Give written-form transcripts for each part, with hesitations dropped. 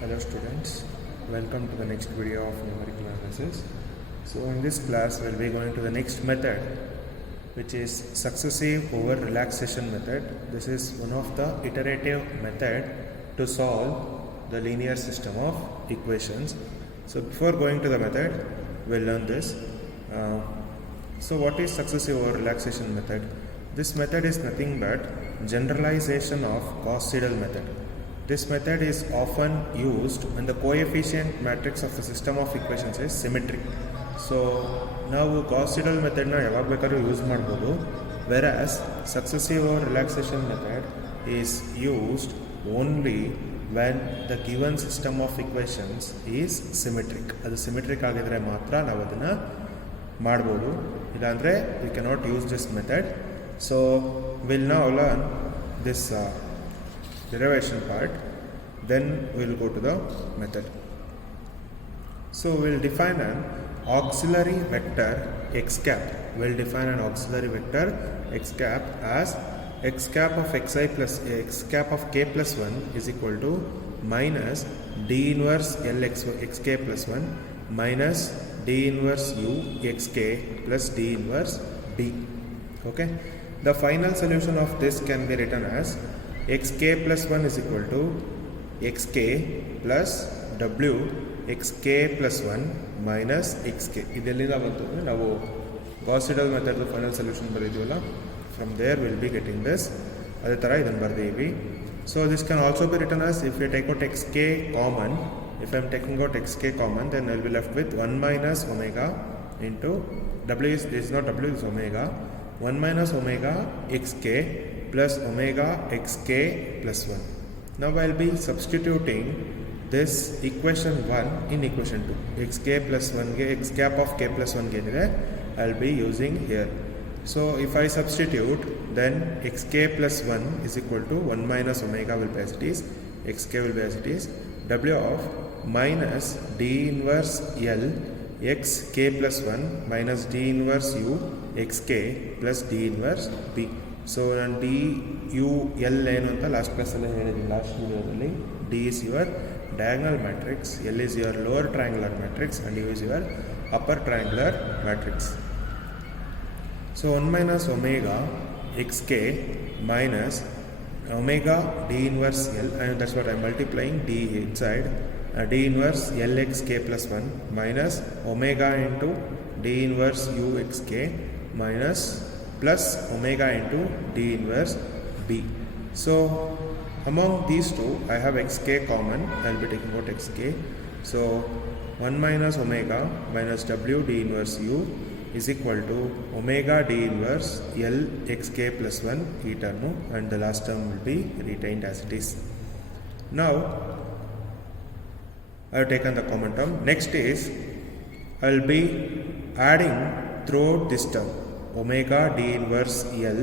Hello students, welcome to the next video of numerical analysis. So in this class we'll be going to the next method, which is successive over relaxation method. This is one of the iterative method to solve the linear system of equations. So before going to the method, we'll learn this. So what is successive over relaxation method? This method is nothing but generalization of Gauss-Seidel method. This method is often used when the coefficient matrix of the system of equations is symmetric. So ನಾವು Gauss-Seidel ಮೆಥಡ್ನ ಯಾವಾಗ ಬೇಕಾದ್ರೂ use ಮಾಡ್ಬೋದು, whereas successive or relaxation method is used only when the given system of equations is symmetric. ಅದು symmetric ಆಗಿದ್ರೆ ಮಾತ್ರ ನಾವು ಅದನ್ನು ಮಾಡ್ಬೋದು, ಇಲ್ಲಾಂದರೆ we cannot use this method. So we'll now learn this derivation part, then we'll go to the method. So we'll define an auxiliary vector x cap. We'll define an auxiliary vector x cap as x cap of xi plus x cap of k plus 1 is equal to minus d inverse l xk plus 1 minus d inverse u xk plus d inverse b. Okay, the final solution of this can be written as xk plus 1 is equal to xk plus w xk plus 1 minus xk. ಇದೆಲ್ಲಿಂದ ಬಂತು ಅಂದರೆ ನಾವು Gauss-Seidel method final solution ಬರೀತೀವಲ್ಲ, from there will be getting this. ಅದೇ ಥರ ಇದನ್ನು ಬರೆದೀವಿ. So this can also be written as if you take out xk common, if I am taking out xk common, then I will be left with 1 minus omega into w is not w, is omega, 1 minus omega xk plus omega xk plus 1. Now I will be substituting this equation 1 in equation 2. xk plus 1 ge x cap of k plus 1 ge I will be using here. So if I substitute, then xk plus 1 is equal to 1 minus omega will be as it is, xk will be as it is, w of minus d inverse l x k plus 1 minus d inverse u x k plus d inverse b. So ನಾನು D U L ಏನು ಅಂತ last ಕ್ಲಾಸಲ್ಲಿ ಹೇಳಿದ್ದೀನಿ, last ವಿಡಿಯೋದಲ್ಲಿ. D is your diagonal matrix, L is your lower triangular matrix and U is your upper triangular matrix. So 1 minus omega xk minus omega d inverse l, and that's what I'm multiplying d inside, d inverse l x k plus 1 minus omega into d inverse u x k minus plus omega into d inverse b. So among these two I have xk common, I will be taking out xk. So 1 minus omega minus w d inverse u is equal to omega d inverse l xk plus 1 e term, and the last term will be retained as it is. Now I have taken the common term. Next is I will be adding throughout this term omega d inverse l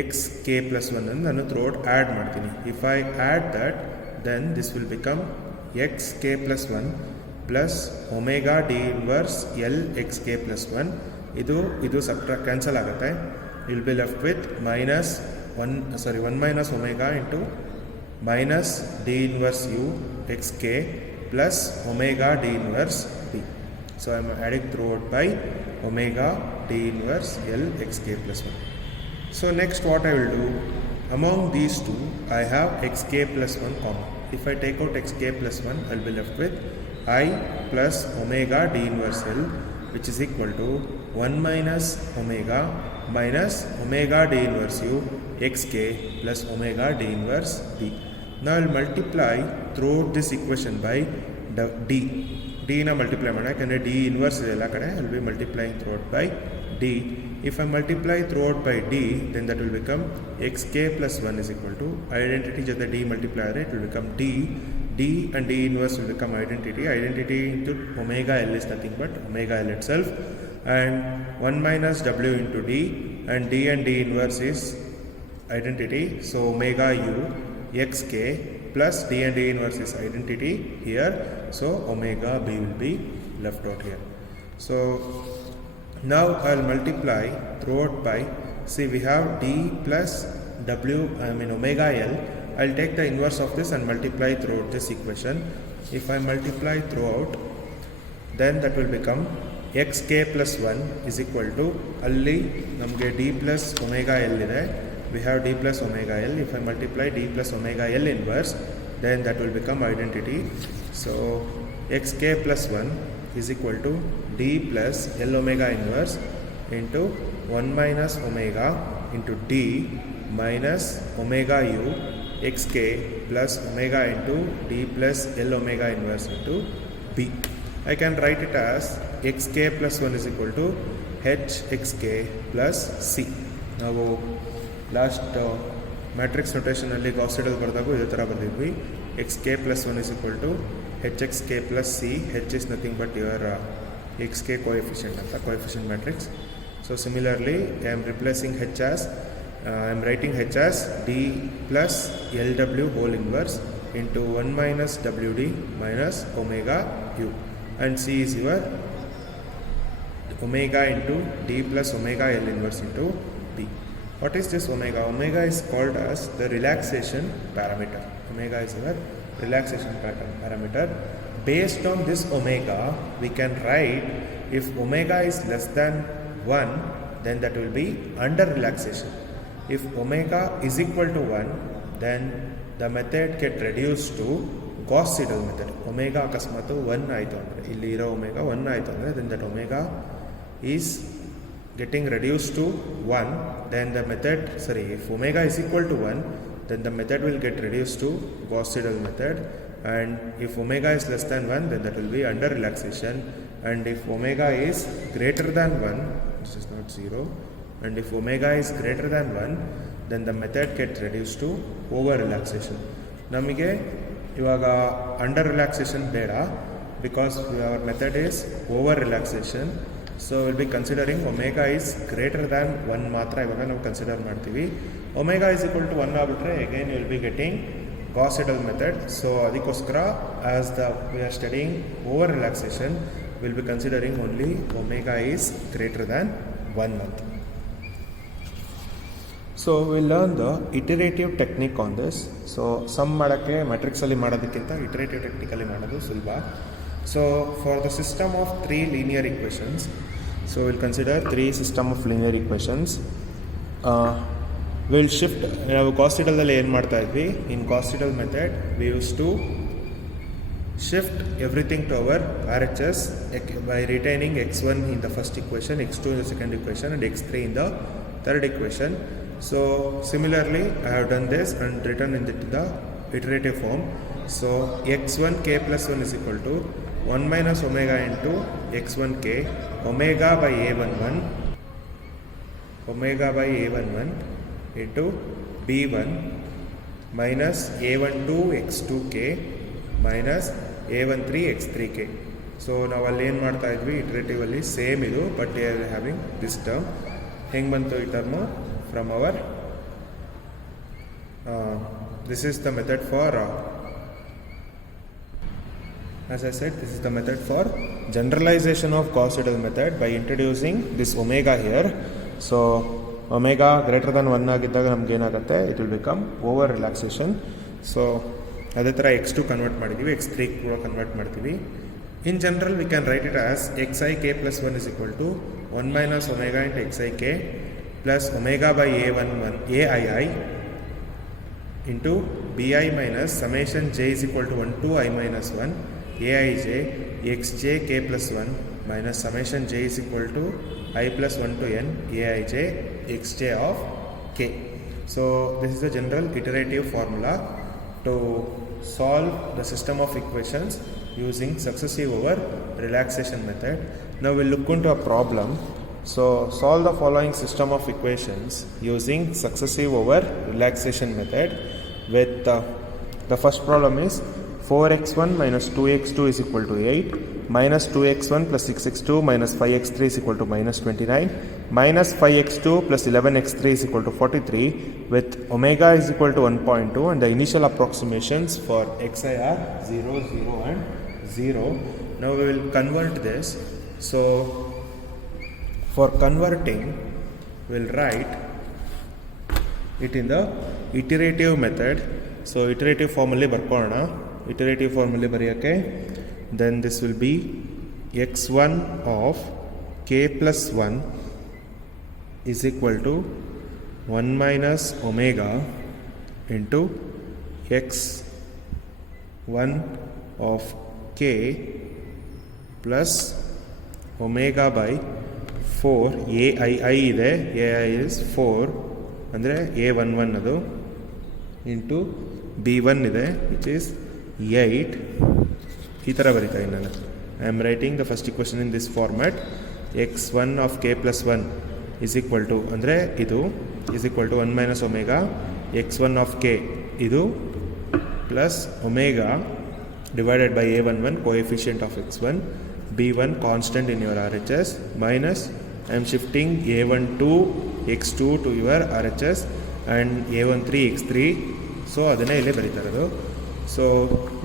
x k plus 1 and ನಾನು throughout add ಮಾಡ್ತೀನಿ. If I add that, then this will become x k plus 1 plus omega d inverse l x k plus 1. ಇದು subtract cancel ಆಗುತ್ತೆ. Will be left with minus 1 minus omega into minus d inverse u x k plus omega d inverse b. So I am adding throughout by omega d inverse l xk plus 1. So next what I will do, among these two I have xk plus 1 common. If I take out xk plus 1, I will be left with I plus omega d inverse l, which is equal to 1 minus omega minus omega d inverse u xk plus omega d inverse b. Now I will multiply throughout this equation by d. d na multiply ಮಾಡೋಣ, ಯಾಕಂದರೆ d inverse ಇದೆ ಎಲ್ಲ ಕಡೆ. I will be multiplying throughout by d. If I multiply throughout by d, then that will become xk plus 1 is equal to identity ಜೊತೆ d multiply ಆದರೆ it will become d. d and d inverse will become identity. Identity into omega l is nothing but omega l itself, and 1 minus w into d, and d inverse is identity, so omega u xk plus d and d inverse is identity here, so omega b will be left out here. So now I will multiply throughout by, see we have d plus w, omega l. I will take the inverse of this and multiply throughout this equation. if I multiply throughout, then that will become xk plus 1 is equal to ಅಲ್ಲಿ ನಮಗೆ d plus omega L ಇದೆ, we have d plus omega L. If I multiply d plus omega L inverse, then that will become identity. So xk plus 1 is equal to d plus L omega inverse into 1 minus omega into d minus omega u xk plus omega into d plus L omega inverse into b. I can write it as xk plus 1 is equal to h xk plus c. ನಾವು last matrix ನೊಟೇಷನಲ್ಲಿ Gauss Seidel ಬರೆದಾಗ ಇದೇ ಥರ ಬರೆದಿದ್ವಿ. xk plus 1 is equal to hxk plus c. h is nothing but your xk coefficient ಅಂತ coefficient matrix. So similarly I am replacing h as I am writing h as d plus lw whole inverse into 1 minus wd minus omega u, and c is your omega into d plus omega L inverse into b. What is this omega? Omega is called as the relaxation parameter. Omega is our relaxation parameter. Based on this omega, we can write if omega is less than 1, then that will be under relaxation. If omega is equal to 1, then the method get reduced to Gauss Seidel method. Omega akasmatu 1 ಆಯಿತು ಅಂದರೆ, ಇಲ್ಲಿ ಇರೋ omega 1 ಆಯಿತು ಅಂದರೆ, then that omega is getting reduced to 1, then the method, if omega is equal to 1, then the method will get reduced to Gauss Seidel method, and if omega is less than 1, then that will be under relaxation, and if omega is greater than 1, this is not 0, and if omega is greater than 1, then the method gets reduced to over relaxation. ನಮಗೆ ಇವಾಗ under relaxation ಬೇಡ, because our method is over relaxation. So we'll be considering omega is greater than 1 ಮಾತ್ರ ಇವಾಗ ನಾವು consider ಮಾಡ್ತೀವಿ. omega is equal to 1 ಆಗಿಬಿಟ್ರೆ again you will be getting Gauss Seidel method. So ಅದಕ್ಕೋಸ್ಕರ as we are studying over relaxation, we'll be considering only omega is greater than 1 month. So we'll learn the iterative technique on this. So sum ಮಾಡೋಕ್ಕೆ ಮ್ಯಾಟ್ರಿಕ್ಸಲ್ಲಿ ಮಾಡೋದಕ್ಕಿಂತ iterative technically ಮಾಡೋದು ಸುಲಭ. So for the system of 3 linear equations, so we'll consider 3 system of linear equations. We'll shift, ನಾವು Gauss Seidelದಲ್ಲಿ ಏನು ಮಾಡ್ತಾ ಇದ್ವಿ, in Gauss Seidel method we used to shift everything to our RHS by retaining x1 in the first equation, x2 in the second equation, and x3 in the third equation. So similarly I have done this and written in the iterative form. So x1 k plus 1 is equal to 1 minus omega into x1 k omega by a11 into b1 minus a12 x2k minus a13 x3k. So ನಾವು ಅಲ್ಲಿ ಏನು ಮಾಡ್ತಾ ಇದ್ವಿ, ಇಟ್ರೇಟಿವ್ ಅಲ್ಲಿ same ಇದು, but they are having this term. ಹೆಂಗೆ ಬಂತು ಈ term? From our this is the method for as I said, this is the method for generalization of Gauss Seidel method by introducing this omega here. So omega greater than 1 ಆಗಿದ್ದಾಗ ನಮ್ಗೆ ಏನಾಗುತ್ತೆ, it will become over relaxation. So ಅದೇ ಥರ x2 convert ಮಾಡಿದ್ದೀವಿ, x3 ಕೂಡ convert ಮಾಡ್ತೀವಿ. In general we can write it as xik plus 1 is equal to 1 minus omega into xik plus omega by aii into bi minus summation j is equal to 1 to I minus 1 aij xj k plus 1 minus summation j is equal to I plus 1 to n aij xj of k. So this is the general iterative formula to solve the system of equations using successive over relaxation method. Now we'll look into a problem. So solve the following system of equations using successive over relaxation method with the first problem is 4x1 minus 2x2 is equal to 8 minus 2x1 plus 6x2 minus 5x3 is equal to minus 29 minus 5x2 plus 11x3 is equal to 43 with omega is equal to 1.2 and the initial approximations for xi are 0, 0 and 0. Now we will convert this. So for converting, we'll write it in the iterative method. So iterative formally ಬರ್ಕೊಳ್ಳೋಣ. iterative form alli bariyake, then this will be x1 of k plus 1 is equal to 1 minus omega into x1 of k plus omega by 4 ai ಇದೆ, ai is 4 ಅಂದರೆ a11 ಅದು into b1 ಇದೆ which is 8. ಈ ಥರ ಬರೀತಾ ಇದ್ದೀನಿ ನಾನು. I am writing the first equation in this format. x1 of k plus 1 is equal to ಅಂದರೆ ಇದು is equal to 1 minus omega x1 of k ಇದು plus omega divided by a11 coefficient of x1, b1 constant in your RHS, minus I am shifting a12 x2 to your RHS and a13 x3, so ಅದನ್ನೇ ಇಲ್ಲೇ ಬರೀತಾ ಇರೋದು. So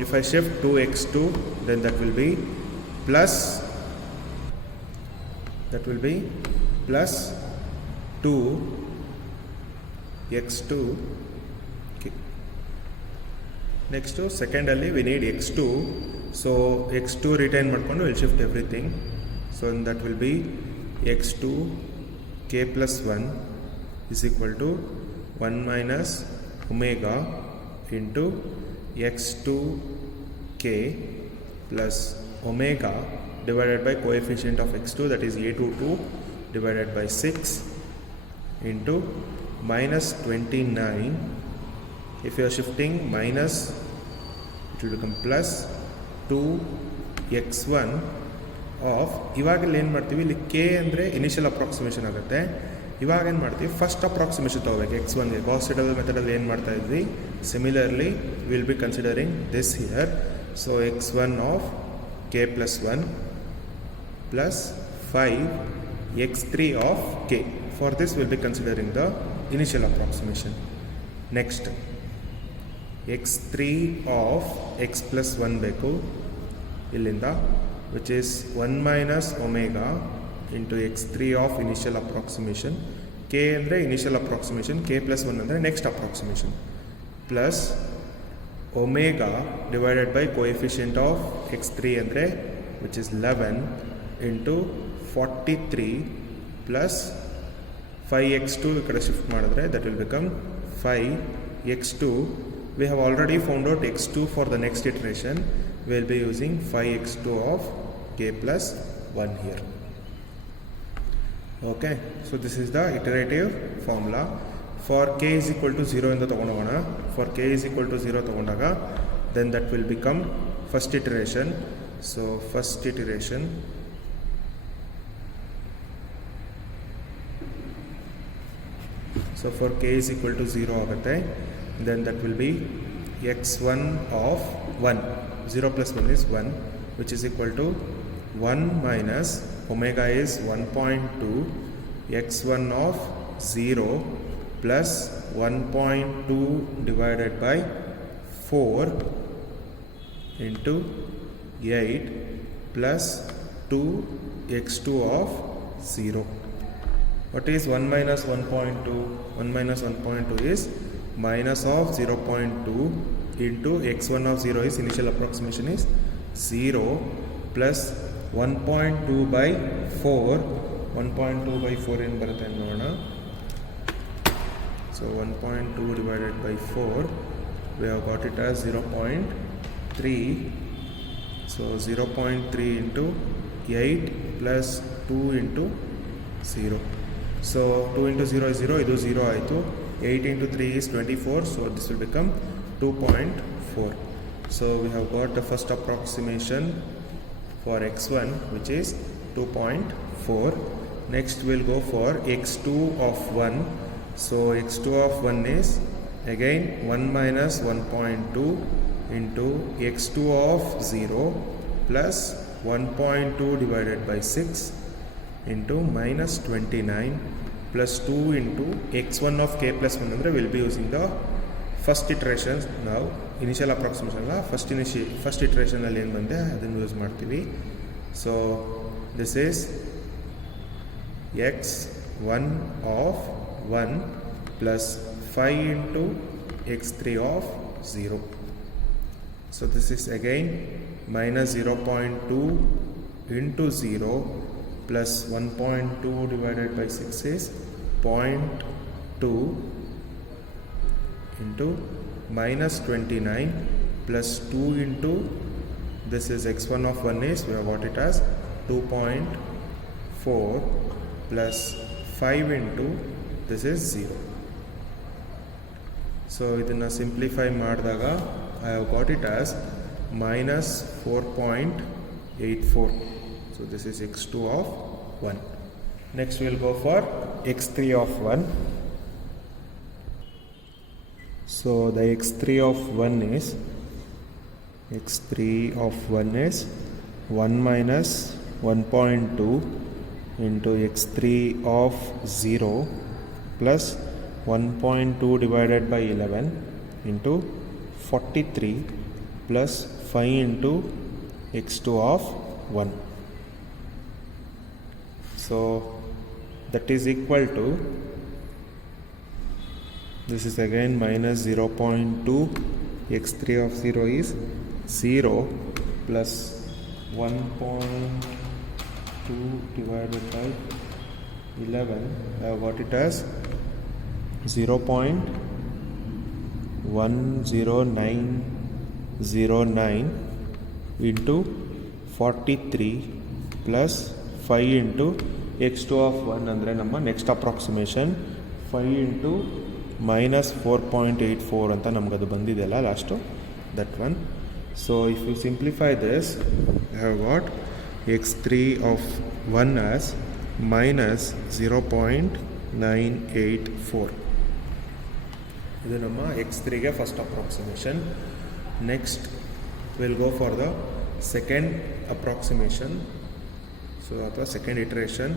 if I shift 2x2, then that will be plus 2x2. Okay. Next second ಅಲ್ಲಿ we need x2, so x2 retain ಮಾಡ್ಕೊಂಡು we'll shift everything, so that will be x2 k plus 1 is equal to 1 minus omega into x2 k plus omega divided by coefficient of x2, that is a22 divided by 6 into minus 29. If you are shifting minus, it will become plus 2x1 of, ಇವಾಗೆಲ್ಲ ಏನು ಮಾಡ್ತೀವಿ, ಇಲ್ಲಿ K ಅಂದರೆ initial approximation ಆಗುತ್ತೆ. ಇವಾಗ ಏನು ಮಾಡ್ತೀವಿ, first approximation ತೊಗೋಬೇಕು x1ಗೆ. ಗಾಸ್ ಸೀಡೆಲ್ ಮೆಥಡಲ್ಲಿ ಏನು ಮಾಡ್ತಾ ಇದ್ವಿ, similarly will be considering this here. So x1 of k plus 1 plus 5x3 of k. For this we'll be considering the initial approximation. Next, x3 of x plus 1 ಬೇಕು ಇಲ್ಲಿಂದ, which is 1 minus omega into x3 of initial approximation. k ಅಂದರೆ initial approximation, k plus 1 ಅಂದರೆ next approximation, plus omega divided by coefficient of x3 ಅಂದರೆ which is 11 into 43 plus 5x2 ಈ ಕಡೆ shift ಮಾಡಿದ್ರೆ that will become 5x2. We have already found out x2 for the next iteration. We will be using 5x2 of k plus 1 here. Okay, so this is the iterative formula. For k is equal to 0 in the ತಗೊಂಡೋಗೋಣ. For k is equal to 0 ತಗೊಂಡಾಗ then that will become first iteration. So first iteration, so for k is equal to 0 ಆಗುತ್ತೆ, then that will be x1 of 1, 0 plus 1 is 1, which is equal to 1 minus omega is 1.2 x1 of 0 plus 1.2 divided by 4 into 8 plus 2 x2 of 0. What is 1 minus 1.2? 1 minus 1.2 is minus of 0.2 into x1 of 0 is initial approximation is 0 plus 1.2 by 4. 1.2 by 4 ಏನು ಬರುತ್ತೆ ನೋಡೋಣ. So 1.2 divided by 4, we have got it as 0.3. So 0.3 into 8 plus 2 into 0. So 2 into 0 is 0, ಇದು 0 ಆಯಿತು. 8 into 3 is 24, so this will become 2.4. So we have got the first approximation for x1, which is 2.4. Next we'll go for x2 of 1. So x2 of 1 is again 1 minus 1.2 into x2 of 0 plus 1.2 divided by 6 into minus 29 plus 2 into x1 of k plus 1 ಅಂದರೆ we'll be using the first iteration. ನಾವು initial approximation ಅಲ್ಲ, first iteration ಅಲ್ಲಿ ಏನು ಬಂದೆ ಅದನ್ನು use ಮಾಡ್ತೀವಿ. So this is x1 of 1 plus 5 into x3 of 0. So this is again minus 0.2 into 0 plus 1.2 divided by 6 is 0.2 into minus 29 plus 2 into this is x1 of 1 is we have got it as 2.4 plus 5 into this is 0. So idana simplify ಮಾಡಿದಾಗ I have got it as minus 4.84. So this is x2 of 1. Next we will go for x3 of 1. So the x3 of 1 is 1 minus 1.2 into x3 of 0 plus 1.2 divided by 11 into 43 plus 5 into x2 of 1. So that is equal to, this is again minus 0.2, x3 of 0 is 0 plus 1.2 divided by 11, I have got it as 0.10909 into 43 plus 5 into x2 of 1 andre namma next approximation 5 into minus 4.84 anta namge adu bandidella last that one. So if you simplify this, I have got x3 of 1 as minus 0.984. This is x3 first approximation. Next we'll go for the second approximation. So the second iteration.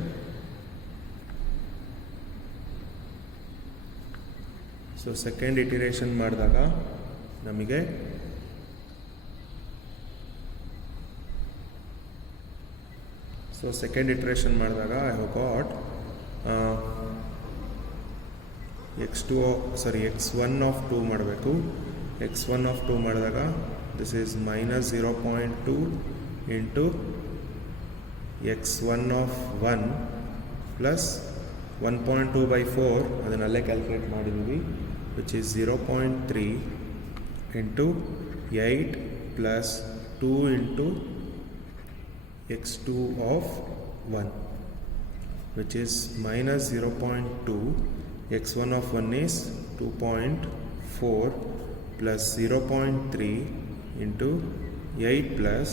So second iteration ಮಾಡಿದಾಗ ನಮಗೆ second iteration ಮಾಡಿದಾಗ I have got x1 of 2 ಮಾಡಬೇಕು. x1 of 2 ಮಾಡಿದಾಗ this is minus 0.2 into x1 of 1 plus 1.2 by 4 ಅದನ್ನಲ್ಲೇ calculate ಮಾಡಿದ್ದೀವಿ, which is 0.3 into 8 plus 2 into x2 of 1, which is minus 0.2, x1 of 1 is 2.4 plus 0.3 into 8 plus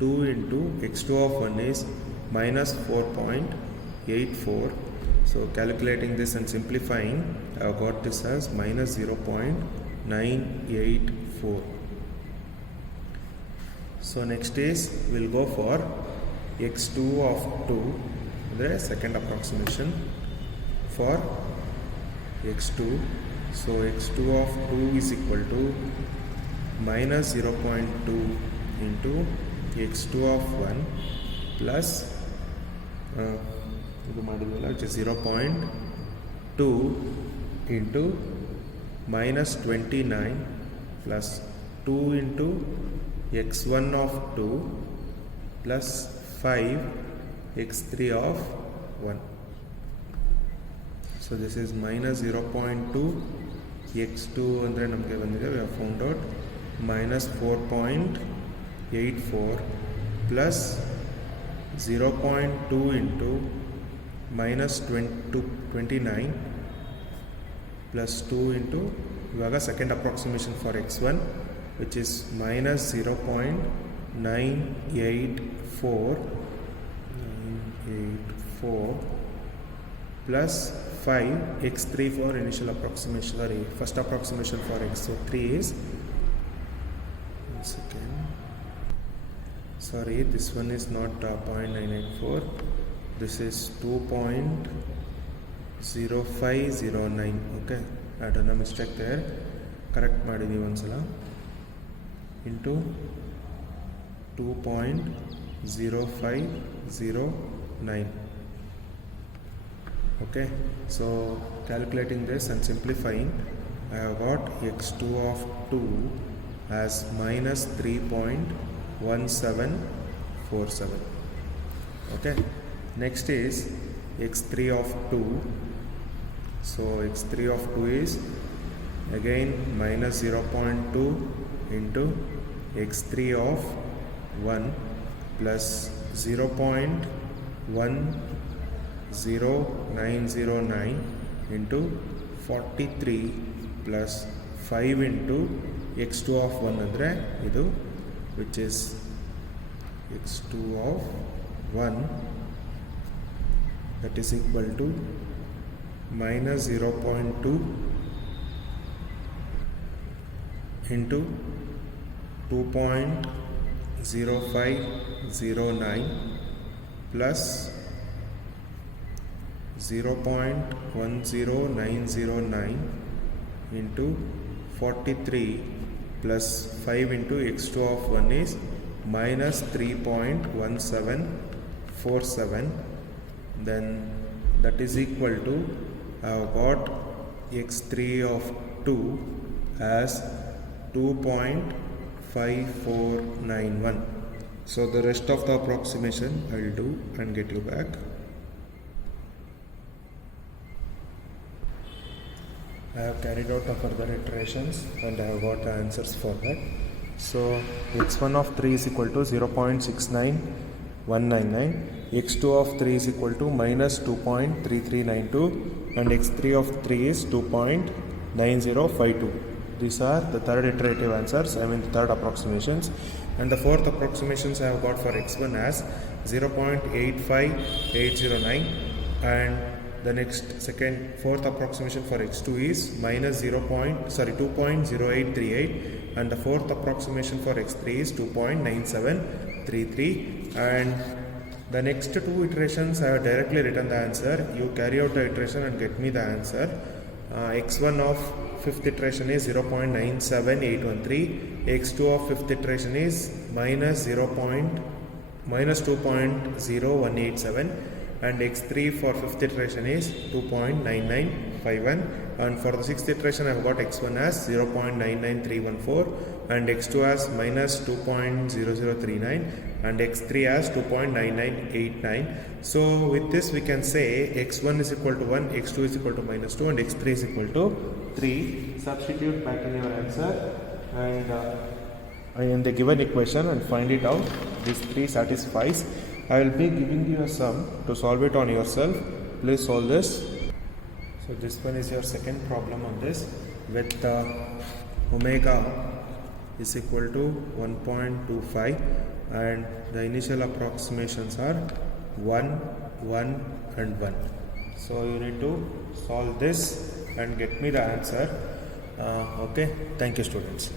2 into x2 of 1 is minus 4.84. So calculating this and simplifying, I have got this as minus 0.984. So next is we'll go for x2 of 2, the second approximation for x2. So x2 of 2 is equal to minus 0.2 into x2 of 1 plus which is 0.2 into minus 29 plus 2 into x1 of 2 plus 5 x3 of 1. So this is minus 0.2 x2 andre namge bandide, we have found out minus 4.84 plus 0.2 into minus 29 plus 2 into ivaga second approximation for x1, which is minus 0.984 plus 5 x3 for initial approximation, first approximation for x3 is this one is not 0.984, this is 2.0509. okay, I done a mistake there, correct ಮಾಡಿದೀವಿ ಒಂದ್ಸಲ, into 2.0509. okay, so calculating this and simplifying, I have got x2 of 2 as minus 3.1747. Okay, next is x3 of 2. So x3 of 2 is again minus 0.2 into x3 of 1 plus 0.10909 into 43 plus 5 into x2 of 1 andre idu, which is x2 of 1, that is equal to minus 0.2 into 2.0509 plus 0.10909 into 43 plus 5 into x2 of 1 is minus 3.1747. Then that is equal to, I have got x3 of 2 as 2.5491. So the rest of the approximation I will do and get you back. I have carried out the further iterations and I have got the answers for that. So x1 of 3 is equal to 0.69199, x2 of 3 is equal to minus 2.3392, and x3 of 3 is 2.9052. These are the third iterative answers, the third approximations. And the fourth approximations I have got for x1 as 0.85809, and the fourth approximation for x2 is minus 2.0838, and the fourth approximation for x3 is 2.9733. And the next two iterations I have directly written the answer. You carry out the iteration and get me the answer. x1 of fifth iteration is 0.97813, x2 of fifth iteration is minus 2.0187, and x3 for fifth iteration is 2.9951, and for the sixth iteration I have got x1 as 0.99314, and x2 as minus 2.0039, and x3 as 2.9989. So with this we can say x1 is equal to 1, x2 is equal to minus 2, and x3 is equal to 3. Substitute back in your answer and in the given equation and find it out. This 3 satisfies. I will be giving you a sum to solve it on yourself. Please solve this. So this one is your second problem on this, with omega is equal to 1.25 and the initial approximations are 1, 1 and 1. So you need to solve this and get me the answer. Okay, thank you students.